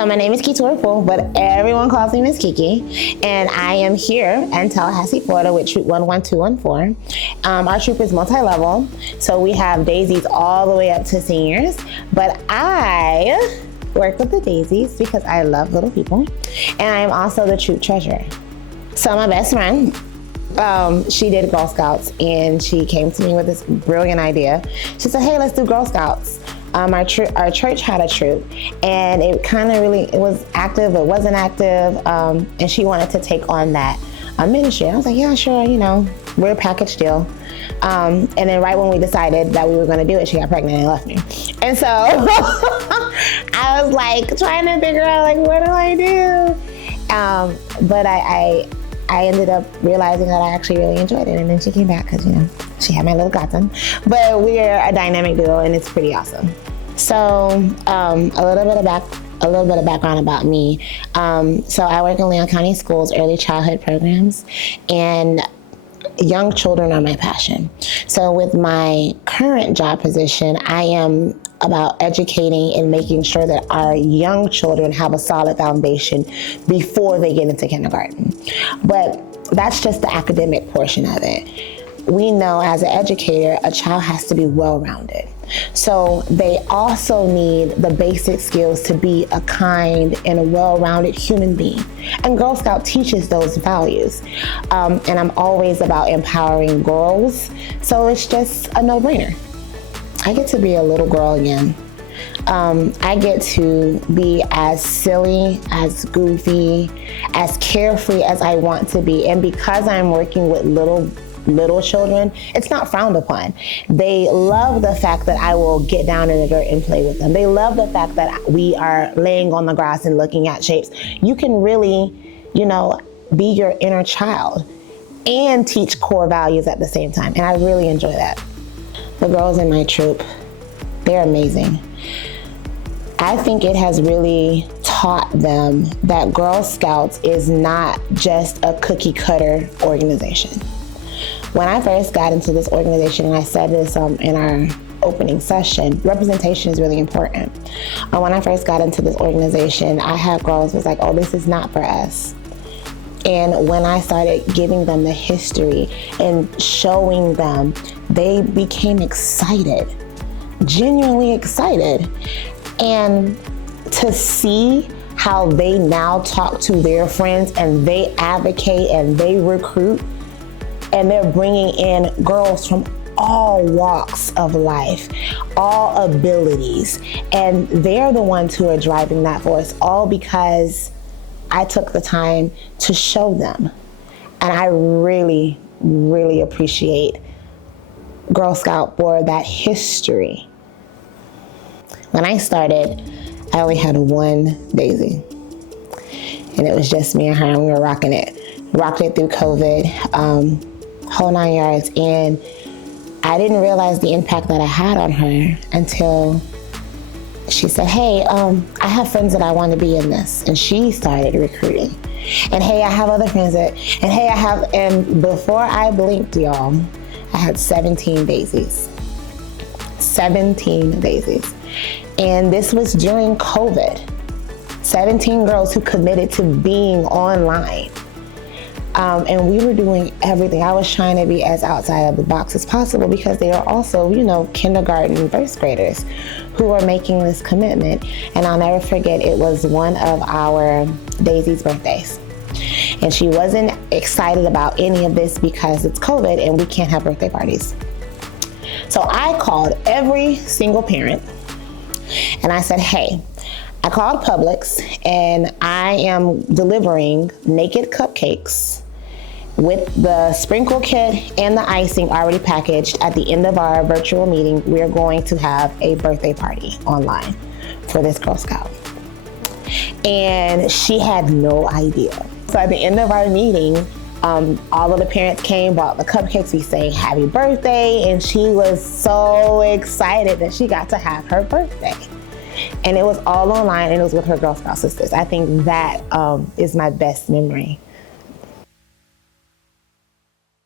So my name is KeTurah Poole, but everyone calls me Miss Kiki, and I am here in Tallahassee, Florida with Troop 11214. Our troop is multi-level, so we have daisies all the way up to seniors, but I work with the daisies because I love little people, and I am also the troop treasurer. So my best friend, she did Girl Scouts, and she came to me with this brilliant idea. She said, hey, let's do Girl Scouts. Our church had a troop, and it kind of it was active, it wasn't active, and she wanted to take on that ministry. I was like, yeah, sure, we're a package deal. And then right when we decided that we were gonna do it, she got pregnant and left me. And so I was like trying to figure out, like, what do I do? But I ended up realizing that I actually really enjoyed it, and then she came back because, she had my little godson. But we're a dynamic duo, and it's pretty awesome. So a little bit of background about me. So I work in Leon County Schools, early childhood programs, and young children are my passion. So with my current job position, I am about educating and making sure that our young children have a solid foundation before they get into kindergarten. But that's just the academic portion of it. We know as an educator, a child has to be well-rounded. So they also need the basic skills to be a kind and a well-rounded human being. And Girl Scout teaches those values. And I'm always about empowering girls. So it's just a no-brainer. I get to be a little girl again. I get to be as silly, as goofy, as carefree as I want to be. And because I'm working with little children, it's not frowned upon. They love the fact that I will get down in the dirt and play with them. They love the fact that we are laying on the grass and looking at shapes. You can really, be your inner child and teach core values at the same time. And I really enjoy that. The girls in my troop, they're amazing. I think it has really taught them that Girl Scouts is not just a cookie cutter organization. When I first got into this organization, and I said this in our opening session, representation is really important. When I first got into this organization, I had girls who was like, oh, this is not for us. And when I started giving them the history and showing them, they became excited, genuinely excited. And to see how they now talk to their friends and they advocate and they recruit, and they're bringing in girls from all walks of life, all abilities, and they're the ones who are driving that force, all because I took the time to show them. And I really, really appreciate Girl Scout for that history. When I started, I only had one daisy, and it was just me and her, and we were rocking it through COVID, whole 9 yards. And I didn't realize the impact that I had on her until she said, hey, I have friends that I want to be in this. And she started recruiting. And hey, I have other friends and before I blinked, y'all, I had 17 daisies. 17 daisies. And this was during COVID. 17 girls who committed to being online. And we were doing everything. I was trying to be as outside of the box as possible because they are also, kindergarten first graders who are making this commitment. And I'll never forget, it was one of our Daisy's birthdays. And she wasn't excited about any of this because it's COVID and we can't have birthday parties. So I called every single parent and I said, hey, I called Publix and I am delivering naked cupcakes with the sprinkle kit and the icing already packaged. At the end of our virtual meeting, we're going to have a birthday party online for this Girl Scout. And she had no idea. So at the end of our meeting, all of the parents came, bought the cupcakes, we sang happy birthday, and she was so excited that she got to have her birthday. And it was all online, and it was with her Girl Scout sisters. I think that is my best memory